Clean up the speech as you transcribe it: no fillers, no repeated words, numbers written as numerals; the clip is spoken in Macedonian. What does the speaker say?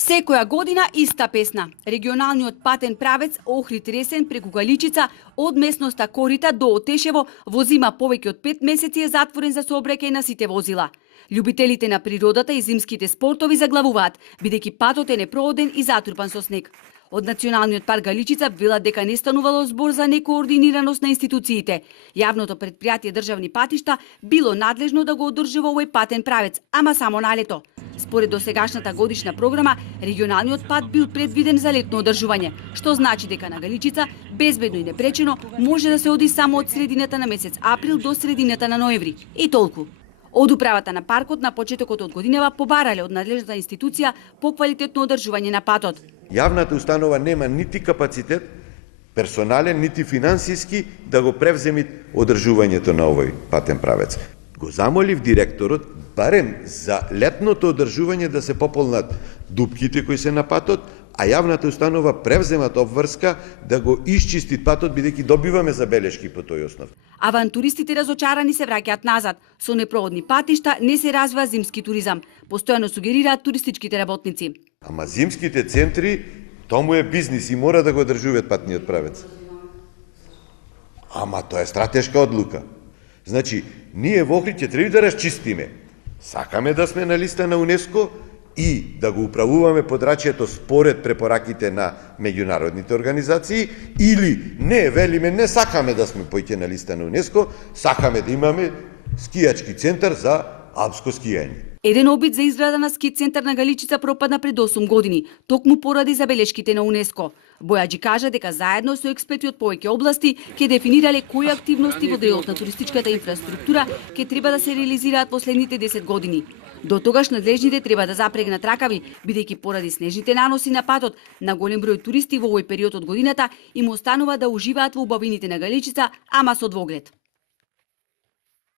Секоја година иста песна. Регионалниот патен правец Охрид-Ресен преку Галичица од местноста Корита до Отешево возима повеќе од 5 месеци е затворен за сообраќај на сите возила. Љубителите на природата и зимските спортови заглавуваат, бидејќи патот е непрооден и затрупан со снег. Од Националниот парк Галичица велат дека не станувало збор за некоординираност на институциите. Јавното претпријатие државни патишта било надлежно да го одржува овој патен правец, ама само на лето. Според досегашната годишна програма, регионалниот пат бил предвиден за летно одржување, што значи дека на Галичица безбедно и непречено може да се оди само од средината на месец април до средината на ноември. И толку. Од управата на паркот на почетокот од годинава побарале од надлежната институција по квалитетно одржување на патот. Јавната установа нема нити капацитет, персонален, нити финансиски да го превземи одржувањето на овој патен правец. Го замолив директорот барем за летното одржување да се пополнат дупките кои се на патот, а јавната установа превземат обврска да го исчисти патот, бидејќи добиваме забелешки по тој основ. Авантуристите разочарани се враќаат назад. Со непроодни патишта не се развива зимски туризам, постојано сугерираат туристичките работници. Ама зимските центри, тому е бизнис и мора да го одржуваат патниот правец. Ама тоа е стратешка одлука. Значи, ние во Охрид ќе треба да расчистиме. Сакаме да сме на листа на УНЕСКО и да го управуваме подрачјето според препораките на меѓународните организации, или не, велиме, не сакаме да сме поќе на листа на УНЕСКО, сакаме да имаме скијачки центар за алпско скијање. Еден обид за изграда на ски центар на Галичица пропадна пред 8 години, токму поради забелешките на УНЕСКО. Бојаджи кажа дека заедно со експерти од повеќе области ќе дефинирале кои активности во делот на туристичката инфраструктура ќе треба да се реализираат во следните 10 години. До тогаш надлежните треба да запрегнат ракави, бидејќи поради снежните наноси на патот на голем број туристи во овој период од годината им останува да уживаат во убавините на Галичица, ама со двоглед.